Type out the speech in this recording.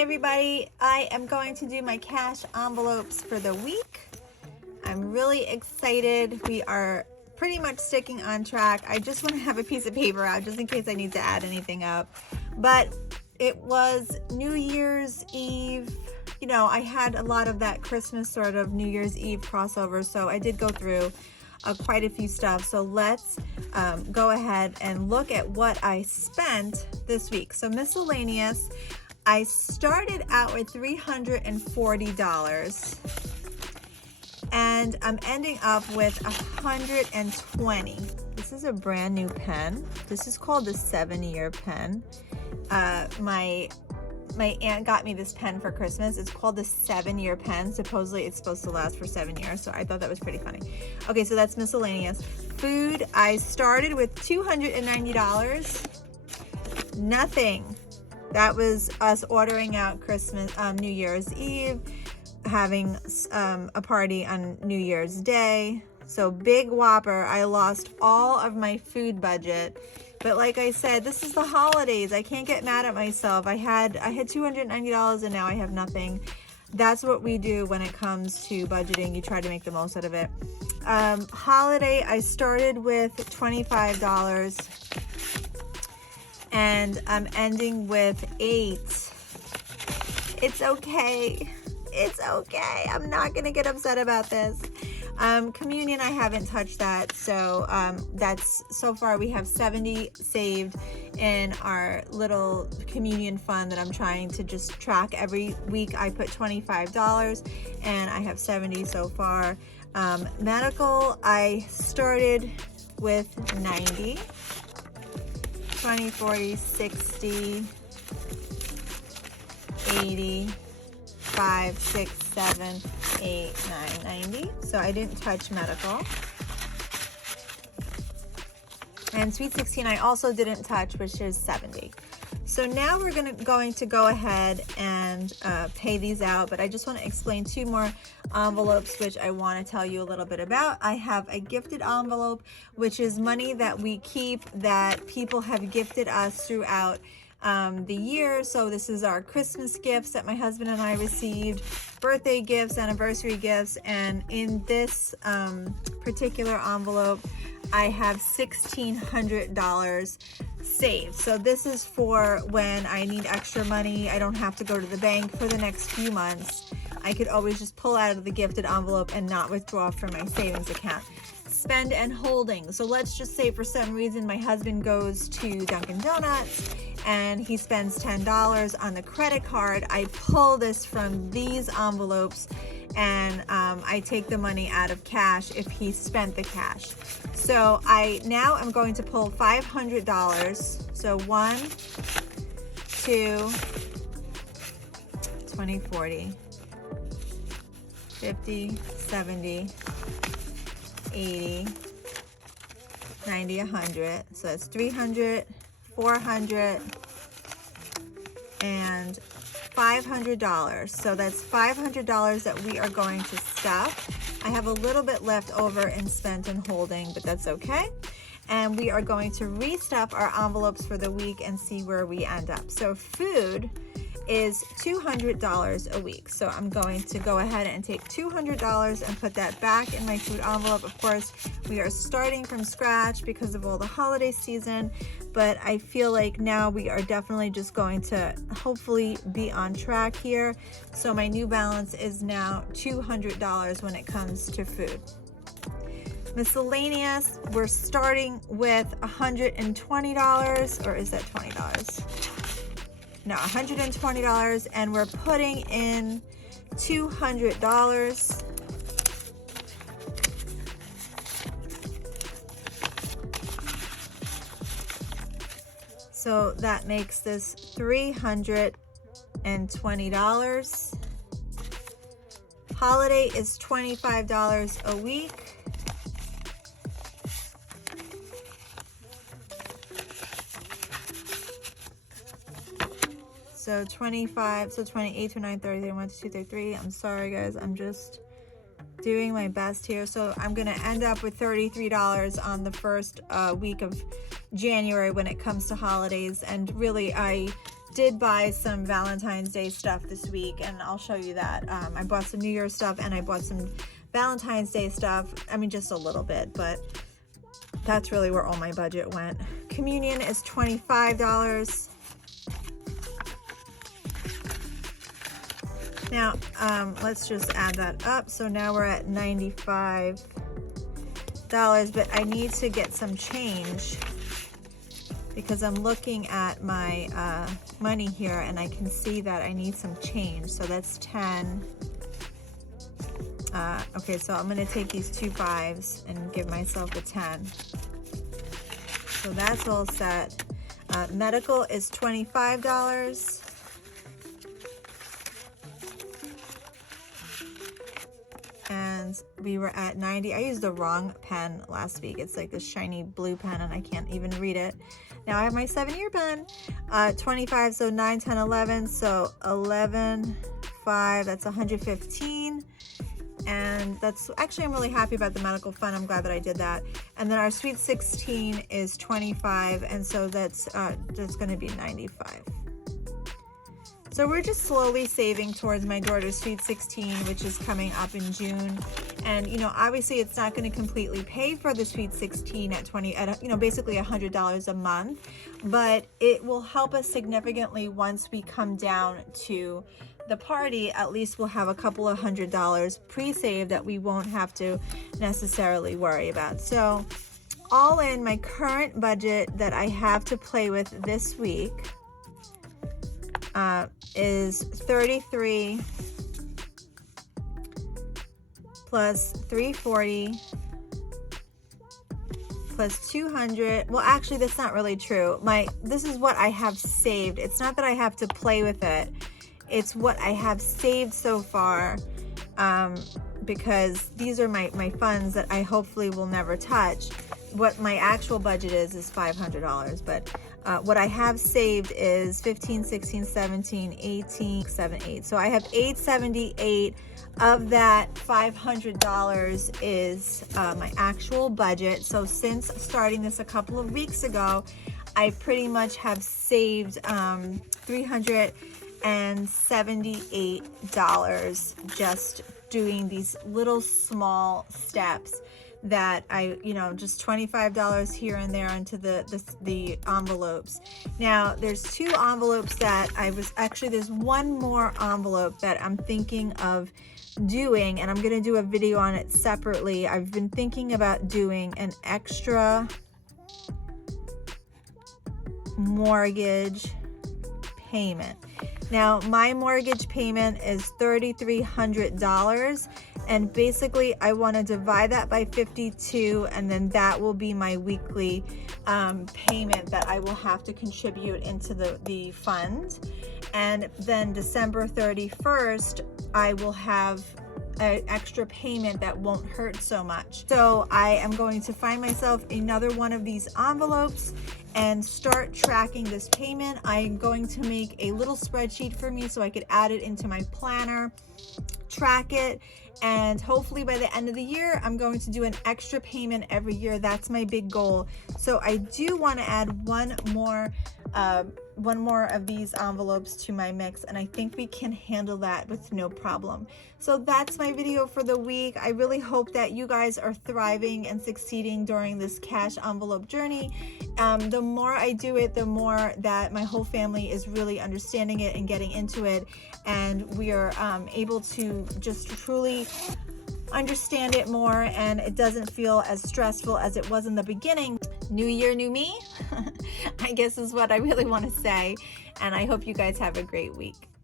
Hi everybody, I am going to do my cash envelopes for the week. I'm really excited. We are pretty much sticking on track. I just want to have a piece of paper out just in case I need to add anything up. But it was New Year's Eve. You know, I had a lot of that Christmas sort of New Year's Eve crossover, so I did go through quite a few stuff. So let's go ahead and look at what I spent this week. So miscellaneous, I started out with $340 and I'm ending up with $120. This is a brand new pen. This is called the 7-year pen. My aunt got me this pen for Christmas. It's called the 7-year pen. Supposedly it's supposed to last for 7 years, so I thought that was pretty funny. Okay, so that's miscellaneous. Food, I started with $290. Nothing. That was us ordering out Christmas, New Year's Eve, having a party on New Year's Day. So big whopper. I lost all of my food budget. But like I said, this is the holidays. I can't get mad at myself. I had $290 and now I have nothing. That's what we do when it comes to budgeting. You try to make the most out of it. Holiday, I started with $25 and I'm ending with $8. It's okay. It's okay. I'm not gonna get upset about this. Communion, I haven't touched that, so that's so far we have 70 saved in our little communion fund that I'm trying to just track. Every week I put $25 and I have 70 so far. Medical, I started with 90, 20, 40, 60, 80, 5, 6, 7, 8, 9, 90. So I didn't touch medical. And Sweet 16 I also didn't touch, which is 70. So now we're going to go ahead and pay these out, but I just want to explain two more envelopes which I want to tell you a little bit about. I have a gifted envelope, which is money that we keep that people have gifted us throughout the year. So this is our Christmas gifts that my husband and I received, birthday gifts, anniversary gifts, and in this particular envelope I have $1,600 saved. So this is for when I need extra money. I don't have to go to the bank for the next few months. I could always just pull out of the gifted envelope and not withdraw from my savings account. Spend and holding. So let's just say for some reason my husband goes to Dunkin' Donuts and he spends $10 on the credit card. I pull this from these envelopes and I take the money out of cash if he spent the cash. So I now am going to pull $500. So 1, 2, 20, 40, 50, 70, 80, 90, 100. So that's 300, 400, and $500. So that's $500 that we are going to stuff. I have a little bit left over in spent and holding, but that's okay. And we are going to restuff our envelopes for the week and see where we end up. So food is $200 a week. So I'm going to go ahead and take $200 and put that back in my food envelope. Of course, we are starting from scratch because of all the holiday season, but I feel like now we are definitely just going to hopefully be on track here. So my new balance is now $200 when it comes to food. Miscellaneous, we're starting with $120, or is that $20? No, $120, and we're putting in $200. So that makes this $320. Holiday is $25 a week. So 25, so 28, 29, 30, 31, 32, 33. I'm sorry guys, I'm just doing my best here. So I'm gonna end up with $33 on the first week of January when it comes to holidays. And really, I did buy some Valentine's Day stuff this week, and I'll show you that. I bought some New Year's stuff, and I bought some Valentine's Day stuff. I mean, just a little bit, but that's really where all my budget went. Communion is $25. Now, let's just add that up. So now we're at $95, but I need to get some change because I'm looking at my money here and I can see that I need some change. So that's 10. Okay, so I'm gonna take these 2 5s and give myself a 10. So that's all set. Medical is $25. And we were at 90. I used the wrong pen last week. It's like this shiny blue pen and I can't even read it. Now I have my 7-year pen. 25, so 9, 10, 11. So 11, 5, that's 115. And that's actually, I'm really happy about the medical fund. I'm glad that I did that. And then our Sweet 16 is 25. And so that's gonna be 95. So we're just slowly saving towards my daughter's Sweet 16, which is coming up in June. And, you know, obviously it's not going to completely pay for the Sweet 16 at basically $100 a month, but it will help us significantly once we come down to the party. At least we'll have a couple of $100 pre-saved that we won't have to necessarily worry about. So all in, my current budget that I have to play with this week is 33 plus 340 plus 200. Well, actually, that's not really true. This is what I have saved. It's not that I have to play with it. It's what I have saved so far, because these are my funds that I hopefully will never touch. What my actual budget is $500, but what I have saved is 15, 16, 17, 18, 7, 8. So I have $878. Of that, $500 is my actual budget. So since starting this a couple of weeks ago, I pretty much have saved $378 just doing these little small steps that I, just $25 here and there into the envelopes. Now there's 2 envelopes that there's one more envelope that I'm thinking of doing, and I'm going to do a video on it separately. I've been thinking about doing an extra mortgage payment. Now my mortgage payment is $3,300, and basically I want to divide that by 52, and then that will be my weekly payment that I will have to contribute into the fund. And then December 31st I will have an extra payment that won't hurt so much. So I am going to find myself another one of these envelopes and start tracking this payment. I'm going to make a little spreadsheet for me so I could add it into my planner, track it, and hopefully by the end of the year I'm going to do an extra payment every year. That's my big goal. So I do want to add one more of these envelopes to my mix, and I think we can handle that with no problem. So that's my video for the week. I really hope that you guys are thriving and succeeding during this cash envelope journey. The more I do it, the more that my whole family is really understanding it and getting into it, and we are able to just truly understand it more, and it doesn't feel as stressful as it was in the beginning. New year, new me, I guess is what I really want to say, and I hope you guys have a great week.